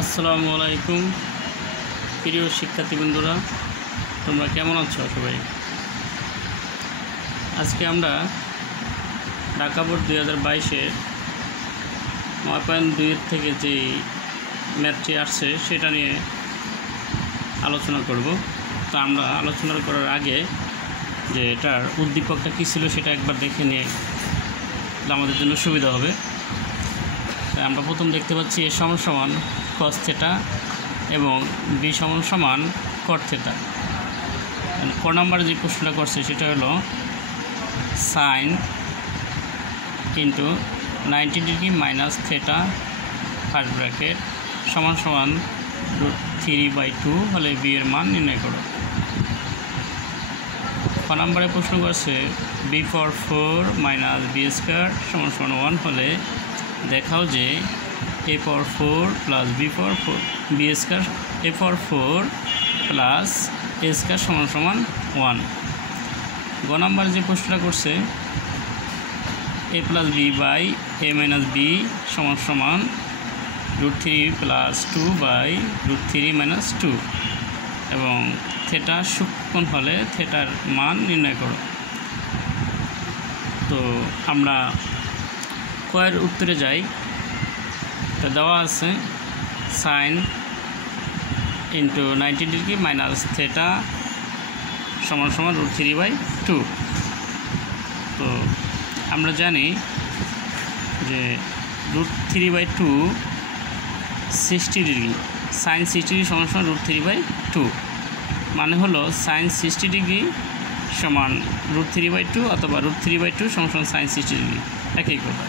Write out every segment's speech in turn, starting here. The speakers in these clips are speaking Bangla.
আসসালামু আলাইকুম প্রিয় শিক্ষার্থী বন্ধুরা, তোমরা কেমন আছো? সবাই আজকে আমরা ঢাকা বোর্ড 2022-এর 9.2 থেকে যে ম্যাথটি আসছে সেটা নিয়ে আলোচনা করব। তো আমরা আলোচনা করার আগে যে এটার উদ্দীপকটা কী ছিল সেটা একবার দেখে নিয়ে আমাদের জন্য সুবিধা হবে। আমরা প্রথম দেখতে পাচ্ছি a সমান cos থিটা এবং b সমান cot থিটা। ক নম্বরে যে প্রশ্নটা করছে সেটা হলো sign into 90 degree minus theta first bracket সমান √3/2 হলে b এর মান নির্ণয় করো। ক নম্বরে প্রশ্ন করছে b power 4 minus b square সমান 1 হলে দেখাও যে a power 4 plus b power 4 b square a power 4 plus a square সমান 1। গ নাম্বার যে প্রশ্নটা করছে a plus b by a minus b সমান √3 প্লাস 2 বাই √3 মাইনাস 2 এবং থিটা সূক্ষ্মকোণ হলে থিটার মান নির্ণয় করো। তো আমরা কয়ের উত্তরে যাই। তো দেওয়া আছে sign into 90 degree minus theta সমান √3/2। তো আমরা জানি যে √3/2 60 ডিগ্রি, সাইন 60 ডিগ্রি সমান √3/2 মানে হলো সাইন 60 ডিগ্রি সমান √3/2 অথবা √3/2 সমান সাইন 60 ডিগ্রি, একই কথা।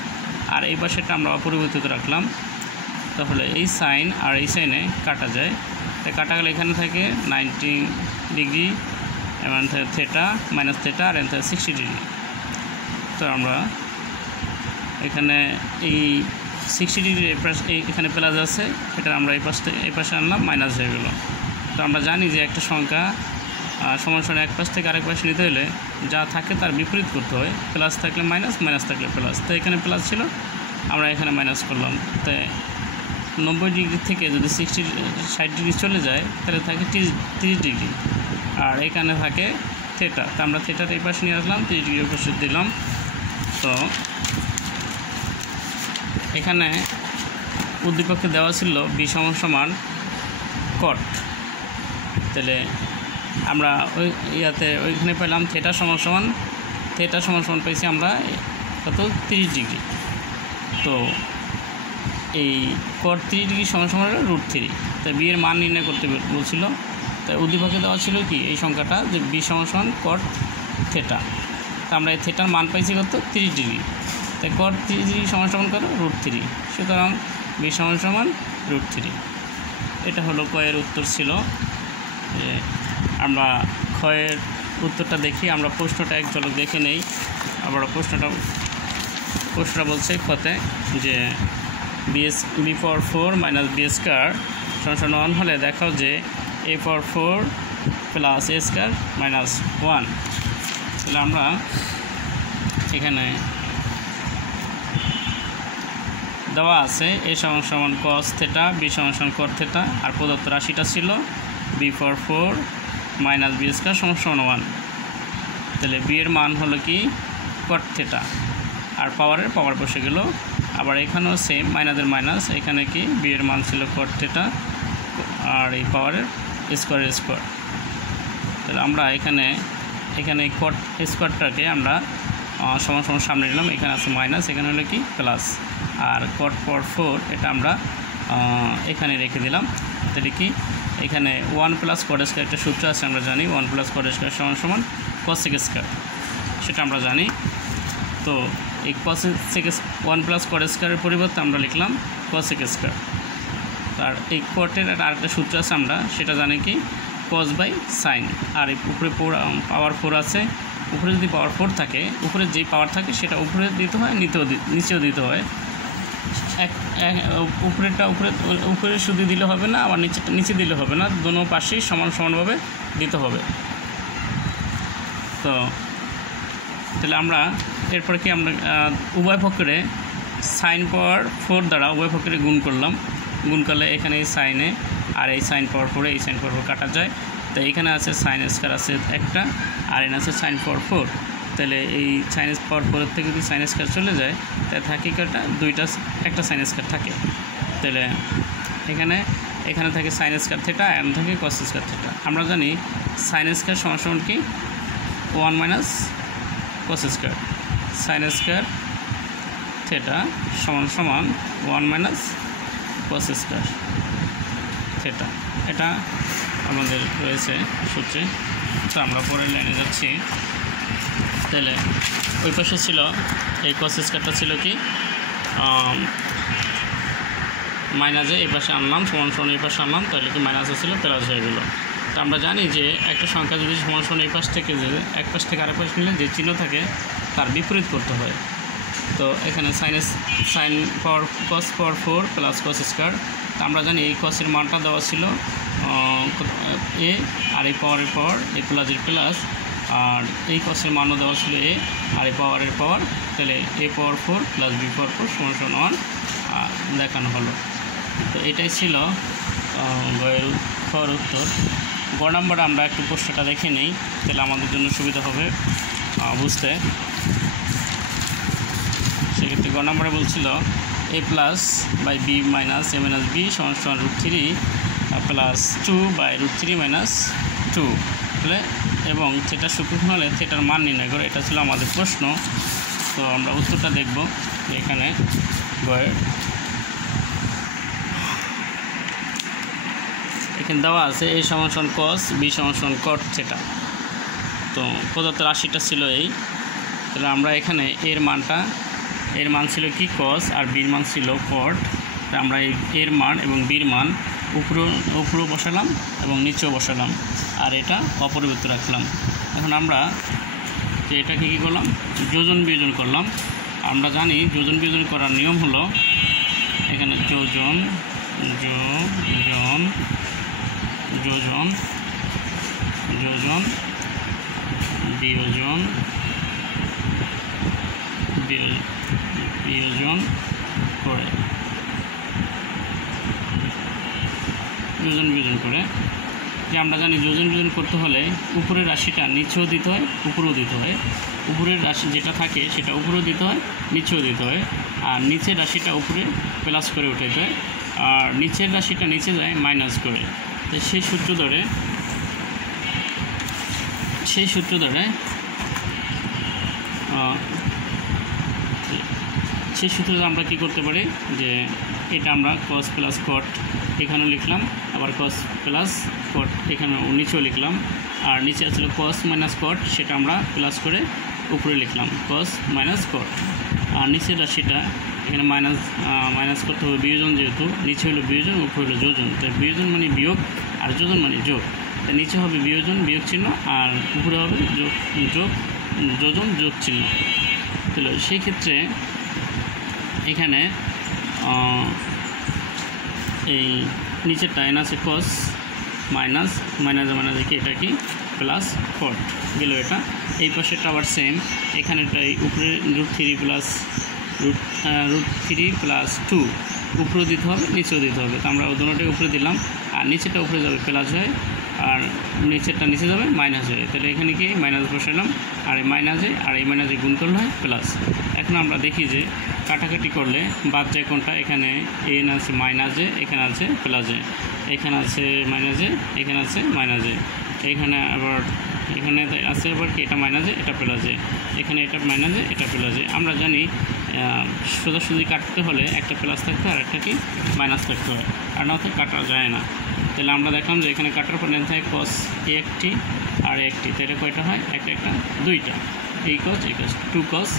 আর এই পাশেটা আমরা অপরিবর্তিত রাখলাম, তাহলে এই সাইন আর এই সাইনে কাটা যায়। তাই কাটা গেলে এখানে থাকে 90 ডিগ্রি এবং থিটা মাইনাস থিটা আর এখানে থাকে 60 ডিগ্রি। তো আমরা এখানে এই 60 ডিগ্রি এখানে প্লাস আছে, এটা আমরা এই পাশে আনলাম, মাইনাস হয়ে গেল। তো আমরা জানি যে একটা সংখ্যা সমান এক পাশ থেকে আরেক পাশে নিতে হলে যা থাকে তার বিপরীত করতে হয়, প্লাস থাকলে মাইনাস, মাইনাস থাকলে প্লাস। তো এখানে প্লাস ছিল, আমরা এখানে মাইনাস করলাম। তো 90 ডিগ্রি থেকে যদি 60 ডিগ্রি চলে যায় তাহলে থাকে 30 ডিগ্রি, আর এখানে থাকে থিটা। তো আমরা থিটাটা এই পাশে নিয়ে আসলাম, 30 ডিগ্রি পাশে দিলাম। তো এখানে উদ্দীপকে দেওয়া ছিল b সমান cot। তাহলে আমরা ওইখানে পেলাম থিটা সমান পেয়েছি আমরা কত 30 ডিগ্রি। তো এই cot 30 ডিগ্রি সমান √3। তাই b এর মান নির্ণয় করতে বলছিল। তাই উদ্দীপকে দেওয়া ছিল কি এই সংখ্যাটা যে b সমান cot থিটা। তা আমরা এই থিটার মান পাইছি কত 30 ডিগ্রি। তাই cot 30 ডিগ্রি সমান করো √3, সুতরাং b সমান √3। এটা হলো কয়ের উত্তর ছিল। যে আমরা ক্ষয়ের উত্তরটা দেখি, আমরা প্রশ্নটা এক ঝলক দেখে নেই। আবার প্রশ্নটা বলছে কতে যে b power 4 minus b square সমান 1 হলে দেখাও যে a power 4 plus a square minus 1। তাহলে আমরা এখানে দেওয়া আছে a সমান cos থিটা, b সমান cot থিটা, আর প্রদত্ত রাশিটা ছিল b power 4 minus b square সমান 1। তাহলে b এর মান হলো কি cot থিটা, আর পাওয়ার বসে গেল। আবার এখানেও সেম, মাইনাসের মাইনাস, এখানে কি b এর মান ছিল cot থিটা আর এই পাওয়ারের স্কয়ার। তাহলে আমরা এখানে cot স্কয়ারটাকে আমরা সমান সামনে নিলাম, এখানে আছে মাইনাস, এখানে হলো কি প্লাস, আর cot পাওয়ার 4 এটা আমরা এখানে রেখে দিলাম। তাহলে কি এখানে 1 প্লাস cot স্কয়ার একটা সূত্র আছে, আমরা জানি 1 প্লাস cot স্কয়ার সমান cos স্কয়ার, সেটা আমরা জানি। তো এই cos 1 প্লাস cot স্কয়ারের পরিবর্তে আমরা লিখলাম cos স্কয়ার। আর এই cot-এর আরেকটা সূত্র আছে, আমরা সেটা জানি কি cos বাই সাইন। আর এই উপরে পাওয়ার 4 আছে, উপরে যদি পাওয়ার 4 থাকে, উপরে যেই পাওয়ার থাকে সেটা উপরে দিতে হয়, নিচেও দিতে হয়। উপরে শুধু দিলে হবে না, আবার নিচে দিলে হবে না, দোনো পাশেই সমানভাবে দিতে হবে। তো তাহলে আমরা এরপরে কি আমরা উভয় পক্ষে সাইন পাওয়ার 4 দ্বারা উভয় পক্ষে গুণ করলাম। গুণ করলে এখানে এই সাইনে আর এই সাইন পাওয়ার 4 এই সাইন পাওয়ার 4 কাটা যায়। তো এখানে আছে সাইন স্কয়ার আছে একটা, আর এখানে আছে সাইন পাওয়ার 4। তাহলে এই সাইন পাওয়ার 4 থেকে যদি সাইন স্কয়ার চলে যায় তাহলে থাকে কটা, দুইটা, একটা সাইন স্কয়ার থাকে। তাহলে এখানে থাকে সাইন স্কয়ার থিটা, এখানে থাকে কস স্কয়ার থিটা। আমরা জানি সাইন স্কয়ার সমান সমান কি 1 minus cos square, sine square theta সমান সমান 1 মাইনাস কস স্কয়ার থিটা। এটা আমাদের রয়েছে সূত্রে। তো আমরা পরের লাইনে যাচ্ছি। তাহলে ওই পাশে ছিল এই কস স্কয়ারটা ছিল কি মাইনাসে, এই পাশে আনলাম সমান সমান এই পাশে আনলাম, তাহলে কি মাইনাসে ছিল প্লাস হয়ে গেল। তো আমরা জানি যে একটা সংখ্যা যদি সমান সমান এই পাশ থেকে এক পাশ থেকে আরেক পাশ নিলে যে চিহ্ন থাকে তার বিপরীত করতে হয়। তো এখানে সাইন পাওয়ার কস পাওয়ার 4 প্লাস কস স্কয়ার। তো আমরা জানি এই কসের মানটা দেওয়া ছিল এ, আর এই পাওয়ারের পাওয়ার এ প্লাসের প্লাস, আর এই কসের মানও দেওয়া ছিল এ, আর এই পাওয়ারের পাওয়ার। তাহলে এ পাওয়ার 4 প্লাস বি পাওয়ার 4 সমান সমান 1 দেখানো হলো। তো এটাই ছিল ঘর উত্তর। গ নাম্বারে আমরা একটু প্রশ্নটা দেখে নিই, তাহলে আমাদের জন্য সুবিধা হবে বুঝতে। সেক্ষেত্রে গ নাম্বারে বলছিল A plus by B minus A minus B সমান সমান √3 প্লাস 2 বাই √3 মাইনাস 2 বলে, এবং থিটা সুপ্রক্ষণ হলে থিটার মান নির্ণয় করে। এটা ছিল আমাদের প্রশ্ন। তো আমরা উত্তরটা দেখব। এখানে এখানে দেওয়া আছে এ সমান সমান কস, বি সমান সমান কট থিটা। তো প্রদত্ত রাশিটা ছিল এই। তাহলে আমরা এখানে এর মান ছিল কি কস, আর বির মান ছিল কট। তা আমরা এর মান এবং বির মান উপরেও বসালাম এবং নিচেও বসালাম, আর এটা অপরিবর্তিত রাখলাম। এখন আমরা এটাকে কী করলাম, যোজন বিয়োজন করলাম। আমরা জানি যোজন বিয়োজন করার নিয়ম হলো এখানে যোজন যোজন যোজন যোজন বিয়োজন বিয়োজন করে যে আমরা জানি যোজন বিয়োজন করতে হলে উপরের রাশিটা নিচেও দিতে হয়, উপরেও দিতে হয়। উপরের রাশি যেটা থাকে সেটা উপরেও দিতে হয়, নিচেও দিতে হয়। আর নিচের রাশিটা উপরে প্লাস করে উঠাইতে হয়, আর নিচের রাশিটা নিচে যায় মাইনাস করে। তো সেই সূত্র ধরে আমরা কি করতে পারি, যে এটা আমরা কস প্লাস কট এখানেও লিখলাম, আবার কস প্লাস কট এখানেও নিচেও লিখলাম, আর নিচে আসছিল কস মাইনাস কট, সেটা আমরা প্লাস করে উপরে লিখলাম কস মাইনাস কট। আর নিচের রাশিটা এখানে মাইনাস করতে হবে বিয়োজন, যেহেতু নিচে হলো বিয়োজন উপরে হলো যোজন। তাই বিয়োজন মানে বিয়োগ আর যোজন মানে যোগ। তাই নিচে হবে বিয়োজন বিয়োগ চিহ্ন, আর উপরে হবে যোজন যোগ চিহ্ন। তাহলে সেই ক্ষেত্রে এখানে এই নিচেরটা এন আছে কস মাইনাস কি এটা কি প্লাস কট গেল। এটা এই পাশেটা আবার সেম, এখানেটাই উপরে √3 প্লাস 2 উপরেও দিতে হবে নিচেও দিতে হবে। তো আমরা দুটোটাই উপরে দিলাম, আর নিচেটা উপরে যাবে প্লাস হয়, আর নিচেরটা নিচে যাবে মাইনাস হয়ে। তাহলে এখানে কি মাইনাস বসালাম, আর এই মাইনাসে আর এই মাইনাসে গুণ করলে হয় প্লাস। এখন আমরা দেখি যে কাটাকাটি করলে বাদ যায় কোনটা, এখানে এন আছে মাইনাসে, এখানে আছে প্লাসে, এখানে আছে মাইনাসে, এখানে আছে মাইনাসে, এখানে আবার এখানে আছে আবার কি এটা মাইনাসে এটা প্লাসে, এখানে এটা মাইনাসে এটা প্লাসে। আমরা জানি সোজাসুজি কাটতে হলে একটা প্লাস থাকতে হয় আর একটা কি মাইনাস থাকতে হয়, আর না হলে কাটা যায় না। তাহলে আমরা দেখলাম যে এখানে কাটার পর থাকে কস একটি আর একটি, তাহলে কয়টা হয় একটা দুইটা, এই কস 2 কস,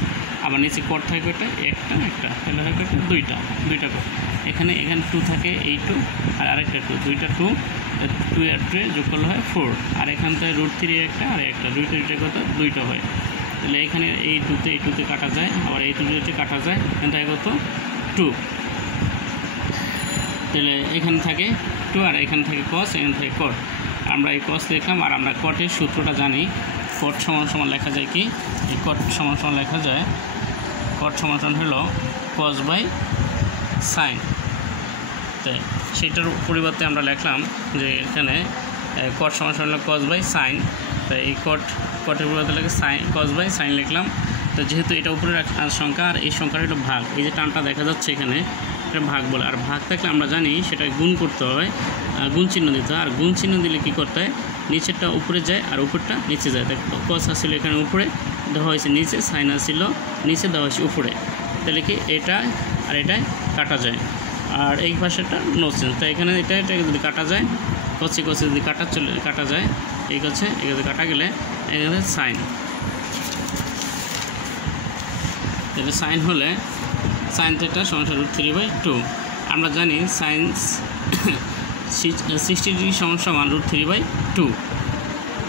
আবার নিচে কট থাকে একটা তাহলে হয় কয়টা দুইটা কট। এখানে 2 থাকে, এই 2 আর আরেকটা 2, দুইটা 2 আর 2 যোগ করলে হয় 4, আর এখান থেকে √3 একটা আর একটা দুইটা কত দুইটা হয়। তাহলে এখানে এই 2তে কাটা যায়, আবার এই 2তে কাটা যায়, এখান থেকে কত 2। তাহলে এখানে থাকে 2 আর এখানে থাকে কস, এখানে থাকে কট। আমরা এই কস লিখলাম, আর আমরা কটের সূত্রটা জানি। কট সমান লেখা যায় কি, এই কট সমান লেখা যায়, কট সমান হলো কস বাই সাইন। তো তো সেইটার পরিবর্তে আমরা লিখলাম যে এখানে কট সমান হলো কস বাই সাইন। তো এই কটের পরিবর্তে লিখে সাইন কস বাই সাইন লিখলাম। তো যেহেতু এটা উপরে সংখ্যা আর এই সংখ্যাটা হলো ভাগ, এই যে টানটা দেখা যাচ্ছে এখানে এটা ভাগ বলে। আর ভাগ থাকলে আমরা জানি সেটা গুণ করতে হয়, গুণ চিহ্ন দিতে হয়। আর গুণ চিহ্ন দিলে কী করতে হয়, নিচেরটা উপরে যায় আর উপরটা নিচে যায়। তাই কস আসলে এখানে উপরে দেওয়া হয়েছে নিচে, সাইন আসছিল নিচে দেওয়া হয়েছে উপরে। তাহলে কি এটা আর এটাই কাটা যায়, আর এই পাশেটা নো চেঞ্জ। তাই এখানে এটা যদি কাটা যায়, কচি যদি কাটা যায়, এই হচ্ছে এগুলো কাটা গেলে এখানে সাইন, তাহলে সাইন হলে সাইন থিটা সমান √3/2। আমরা জানি সাইন 60 ডিগ্রি সমান √3/2।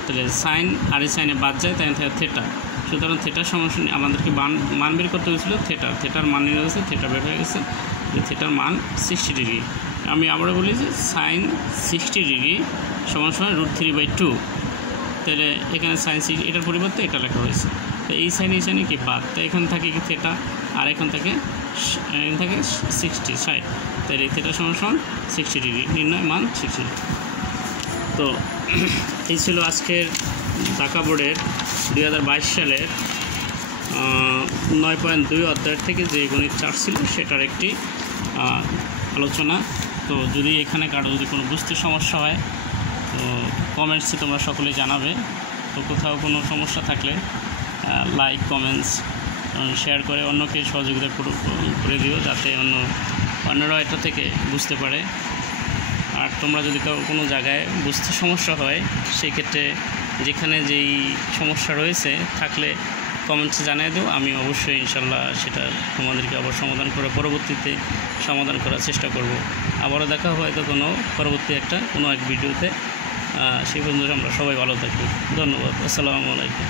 তাহলে সাইন আর এই সাইনে বাদ যায়, তাই থিটা। সুতরাং থিটার সমান আমাদেরকে মান বের করতে হয়েছিল থিটার মান নিয়ে গেছে, থিটা বের হয়ে গেছে, যে থিটার মান 60 ডিগ্রি। আমি আবারও বলি যে সাইন 60 ডিগ্রি সমান √3/2। তাহলে এখানে সাইন 60, এটার পরিবর্তে এটা লেখা হয়েছে। তো এই সাইনে কি বাদ, তো এখান থেকে কি থিটা, আর এখান থেকে 60। তাহলে এই থিটা সমান 60 ডিগ্রি, নির্ণয় মান 60 ডিগ্রি। তো এই ছিল আজকের ঢাকা বোর্ডের 2022 সালের 9.2 অধ্যায়ের থেকে যে গণিত 4 ছিল সেটার একটি আলোচনা। তো যদি এখানে কারো যদি কোনো বুঝতে সমস্যা হয় তো কমেন্টসে তোমরা সকলেই জানাবে। তো কোথাও কোনো সমস্যা থাকলে লাইক কমেন্টস শেয়ার করে অন্যকে সহযোগিতা করে দিও, যাতে অন্যরাও এটা থেকে বুঝতে পারে। আর তোমরা যদি কোনো জায়গায় বুঝতে সমস্যা হয়, সেই ক্ষেত্রে যেখানে যেই সমস্যা রয়েছে থাকলে কমেন্টসে জানিয়ে দেও, আমি অবশ্যই ইনশাল্লাহ সেটা তোমাদেরকে আবার সমাধান করে পরবর্তীতে সমাধান করার চেষ্টা করব। আবারও দেখা হয়তো পরবর্তী কোনো এক ভিডিওতে। সেই পর্যন্ত আমরা সবাই ভালো থাকবো। ধন্যবাদ। আসসালামু আলাইকুম।